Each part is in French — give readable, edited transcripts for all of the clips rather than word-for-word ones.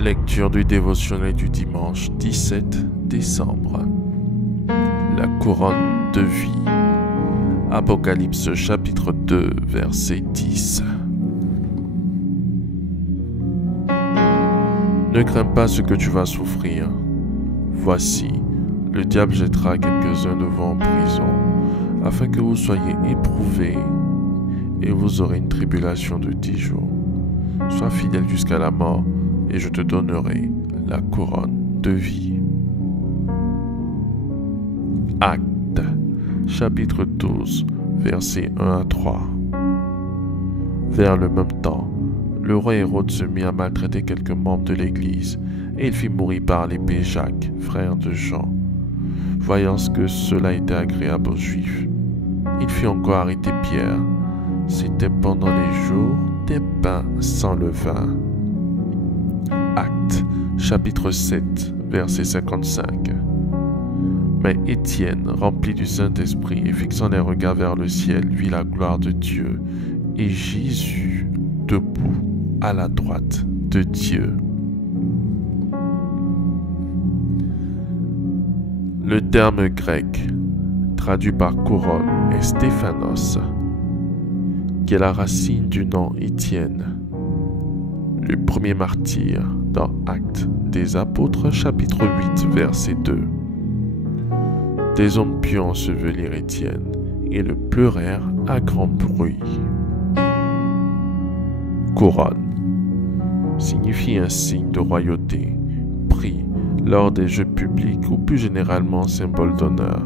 Lecture du dévotionnel du dimanche 17 décembre. La couronne de vie. Apocalypse chapitre 2, verset 10. Ne crains pas ce que tu vas souffrir. Voici, le diable jettera quelques-uns de vous en prison, afin que vous soyez éprouvés, et vous aurez une tribulation de 10 jours. Sois fidèle jusqu'à la mort, et je te donnerai la couronne de vie. Actes, chapitre 12, versets 1 à 3. Vers le même temps, le roi Hérode se mit à maltraiter quelques membres de l'Église, et il fit mourir par l'épée Jacques, frère de Jean. Voyant que cela était agréable aux Juifs, il fit encore arrêter Pierre. C'était pendant les jours des pains sans levain. Actes, chapitre 7, verset 55. Mais Étienne, rempli du Saint-Esprit et fixant les regards vers le ciel, vit la gloire de Dieu et Jésus debout à la droite de Dieu. Le terme grec, traduit par couronne, est Stéphanos, qui est la racine du nom Étienne, le premier martyr dans Actes des Apôtres, chapitre 8, verset 2. Des hommes pieux ensevelirent Étienne et le pleurèrent à grand bruit. Couronne signifie un signe de royauté, pris lors des jeux publics ou plus généralement symbole d'honneur.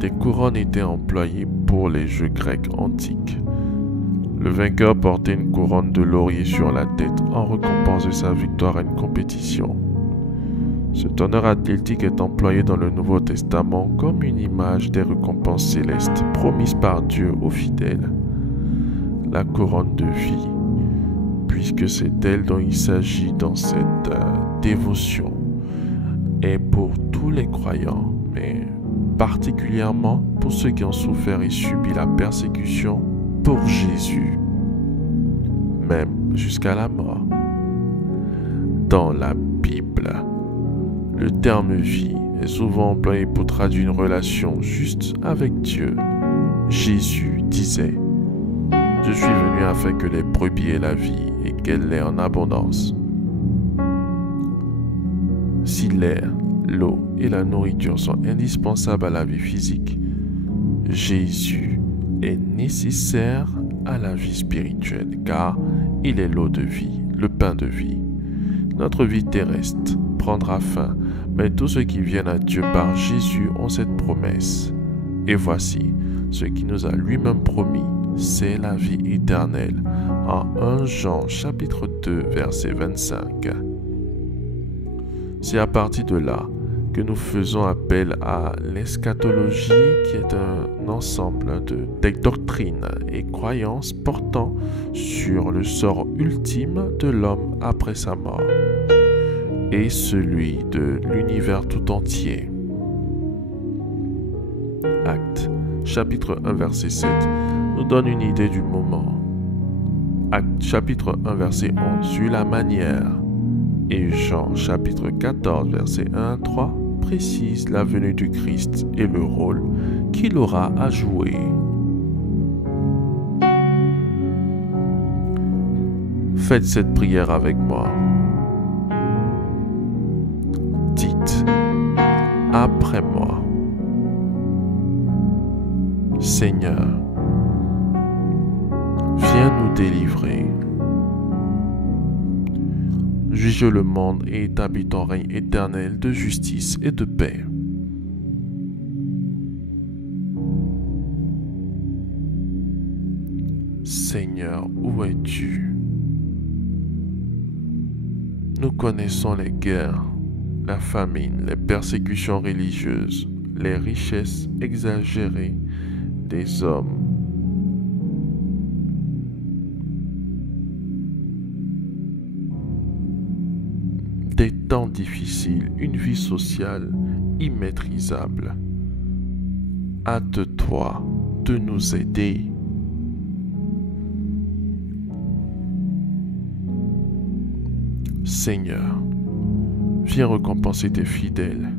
Des couronnes étaient employées pour les jeux grecs antiques. Le vainqueur portait une couronne de laurier sur la tête en récompense de sa victoire à une compétition. Cet honneur athlétique est employé dans le Nouveau Testament comme une image des récompenses célestes promises par Dieu aux fidèles. La couronne de vie, puisque c'est d'elle dont il s'agit dans cette dévotion, est pour tous les croyants, mais particulièrement pour ceux qui ont souffert et subi la persécution pour Jésus, même jusqu'à la mort. Dans la Bible, le terme vie est souvent employé pour traduire une relation juste avec Dieu. Jésus disait: « Je suis venu afin que les brebis aient la vie et qu'elle l'ait en abondance. » Si l'air, l'eau et la nourriture sont indispensables à la vie physique, Jésus est nécessaire à la vie spirituelle, car il est l'eau de vie, le pain de vie. Notre vie terrestre prendra fin, mais tous ceux qui viennent à Dieu par Jésus ont cette promesse. Et voici, ce qu'il nous a lui-même promis, c'est la vie éternelle, en 1 Jean chapitre 2 verset 25. C'est à partir de là que nous faisons appel à l'eschatologie, qui est un ensemble de doctrines et croyances portant sur le sort ultime de l'homme après sa mort et celui de l'univers tout entier. Actes, chapitre 1, verset 7, nous donne une idée du moment. Actes, chapitre 1, verset 11, sur la manière, et Jean, chapitre 14, verset 1 à 3, précise la venue du Christ et le rôle qu'il aura à jouer. Faites cette prière avec moi. Dites après moi: Seigneur, viens nous délivrer. Juge le monde et établis ton règne éternel de justice et de paix. Seigneur, où es-tu? Nous connaissons les guerres, la famine, les persécutions religieuses, les richesses exagérées des hommes. Des temps difficiles, une vie sociale immaîtrisable. Hâte-toi de nous aider. Seigneur, viens récompenser tes fidèles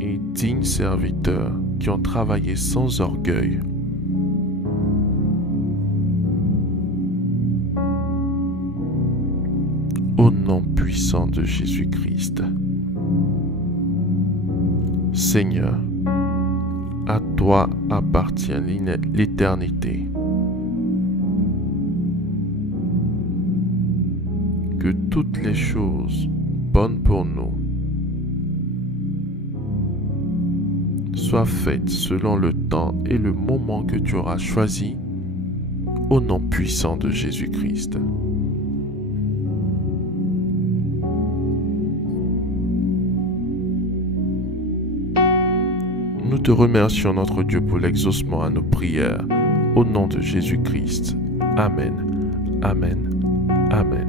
et dignes serviteurs qui ont travaillé sans orgueil. Au nom puissant de Jésus-Christ. Seigneur, à toi appartient l'éternité. Que toutes les choses bonnes pour nous soient faites selon le temps et le moment que tu auras choisi, au nom puissant de Jésus-Christ. Nous te remercions, notre Dieu, pour l'exaucement à nos prières, au nom de Jésus-Christ. Amen. Amen. Amen.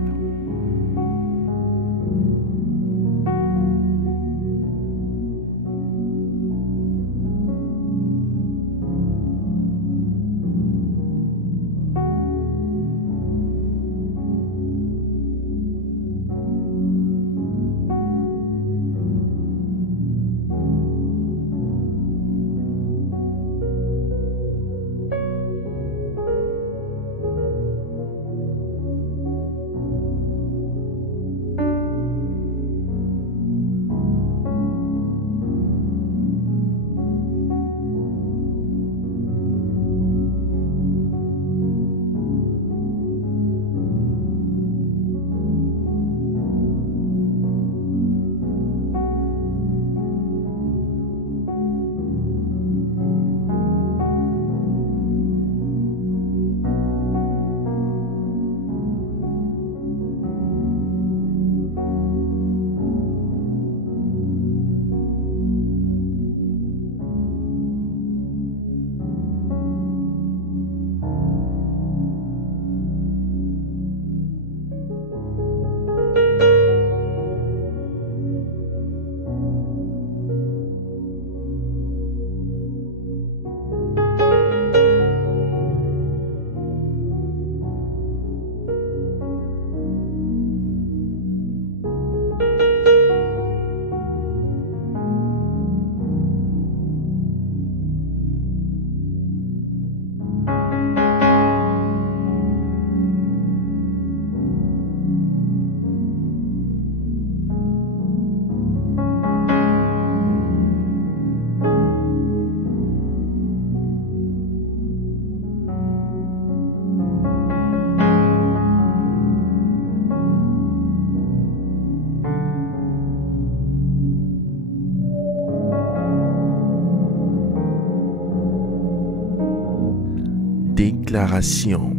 Déclaration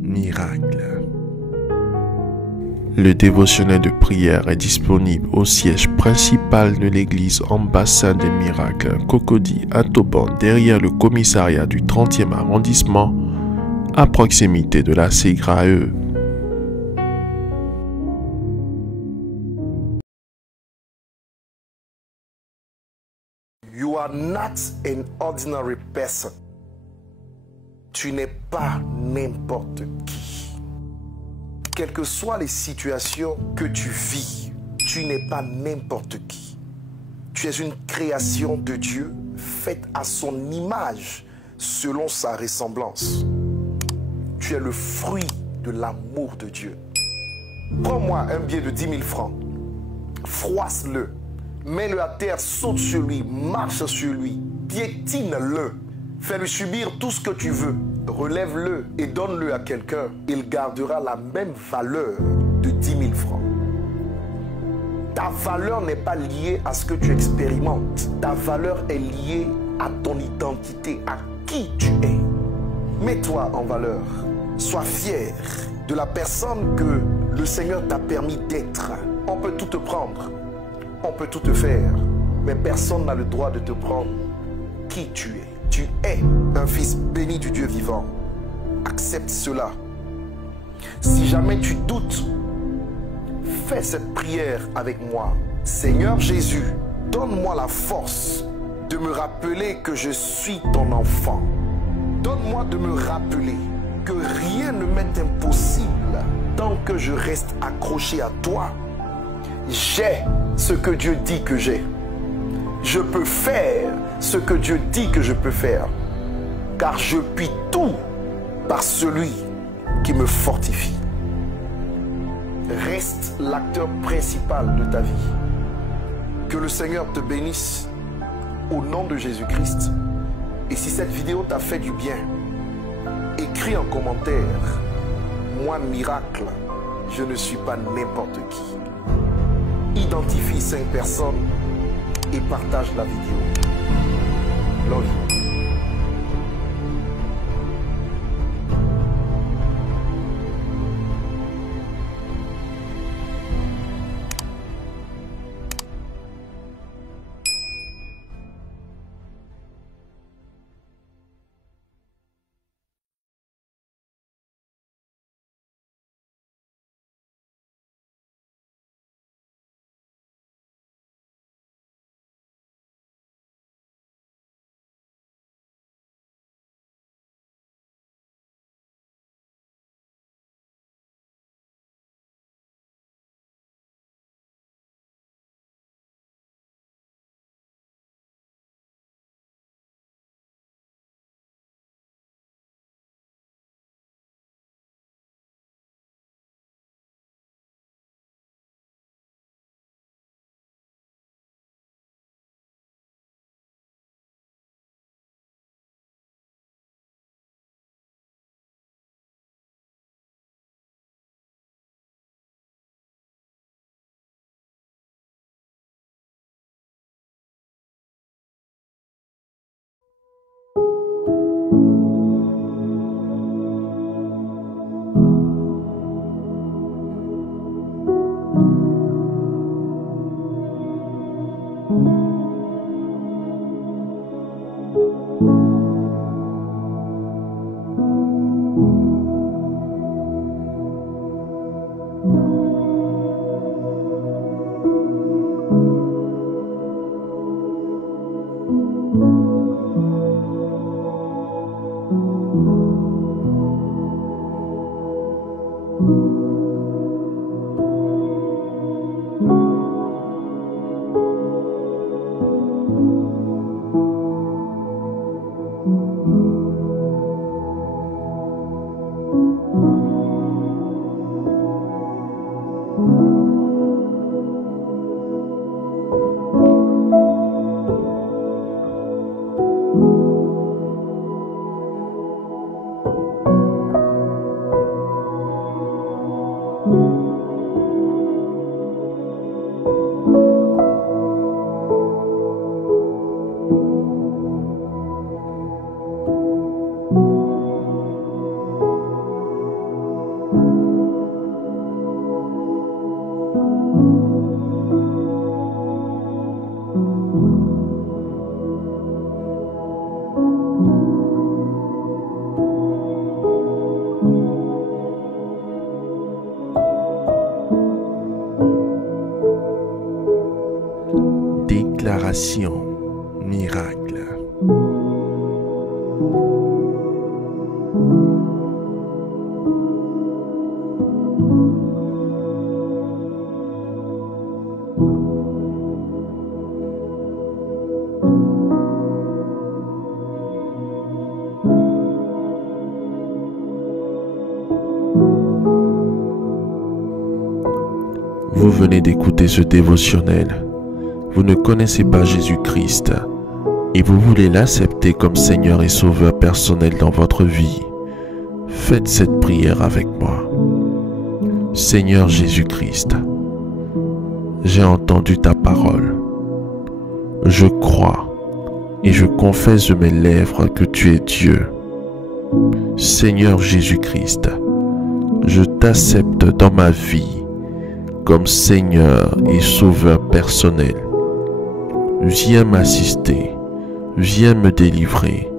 miracle. Le dévotionnel de prière est disponible au siège principal de l'église Ambassade des Miracles, Cocody à Toban, derrière le commissariat du 30e arrondissement, à proximité de la CGRAE. You are not an ordinary person. Tu n'es pas n'importe qui. Quelles que soient les situations que tu vis, tu n'es pas n'importe qui. Tu es une création de Dieu faite à son image, selon sa ressemblance. Tu es le fruit de l'amour de Dieu. Prends-moi un billet de 10 000 francs, froisse-le, mets-le à terre, saute sur lui, marche sur lui, piétine-le. Fais-lui subir tout ce que tu veux. Relève-le et donne-le à quelqu'un. Il gardera la même valeur de 10 000 francs. Ta valeur n'est pas liée à ce que tu expérimentes. Ta valeur est liée à ton identité, à qui tu es. Mets-toi en valeur. Sois fier de la personne que le Seigneur t'a permis d'être. On peut tout te prendre. On peut tout te faire. Mais personne n'a le droit de te prendre qui tu es. Tu es un fils béni du Dieu vivant. Accepte cela. Si jamais tu doutes, fais cette prière avec moi. Seigneur Jésus, donne-moi la force de me rappeler que je suis ton enfant. Donne-moi de me rappeler que rien ne m'est impossible tant que je reste accroché à toi, j'ai ce que Dieu dit que j'ai. Je peux faire ce que Dieu dit que je peux faire, car je puis tout par celui qui me fortifie. Reste l'acteur principal de ta vie. Que le Seigneur te bénisse au nom de Jésus-Christ. Et si cette vidéo t'a fait du bien, écris en commentaire: moi, miracle, je ne suis pas n'importe qui. Identifie 5 personnes et partage la vidéo. Love you. Déclaration miracle. Vous venez d'écouter ce dévotionnel. Vous ne connaissez pas Jésus-Christ et vous voulez l'accepter comme Seigneur et Sauveur personnel dans votre vie. Faites cette prière avec moi. Seigneur Jésus-Christ, j'ai entendu ta parole. Je crois et je confesse de mes lèvres que tu es Dieu. Seigneur Jésus-Christ, je t'accepte dans ma vie comme Seigneur et Sauveur personnel. Viens m'assister, viens me délivrer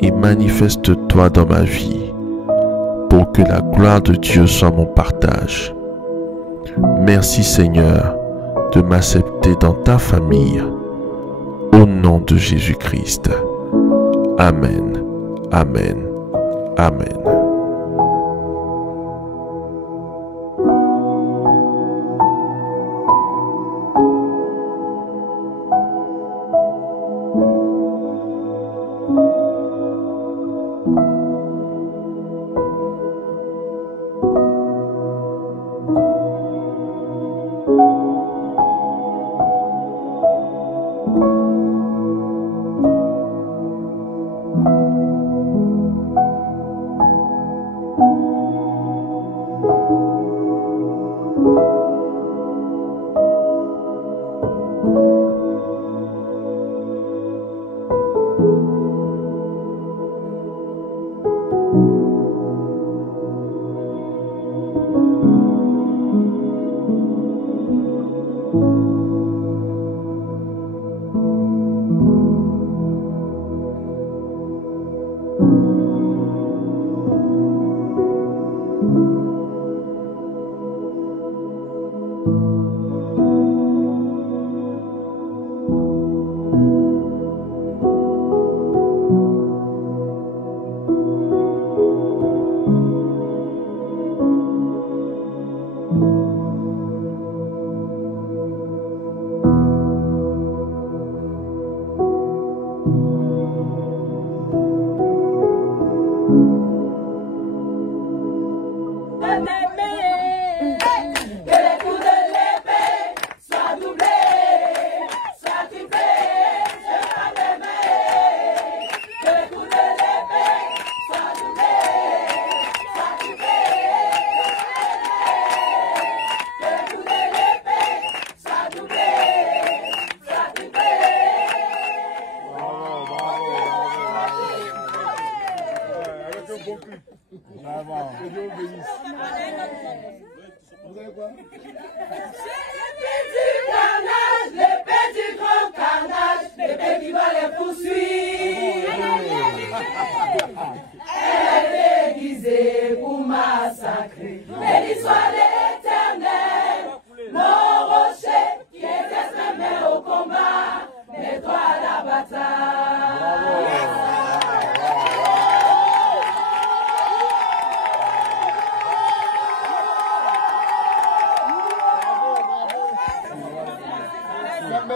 et manifeste-toi dans ma vie pour que la gloire de Dieu soit mon partage. Merci Seigneur de m'accepter dans ta famille. Au nom de Jésus-Christ. Amen. Amen. Amen.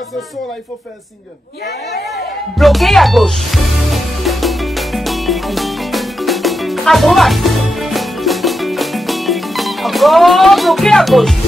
Ce son là, il faut faire un single. Bloqué à gauche. À droite. Encore bloqué à gauche.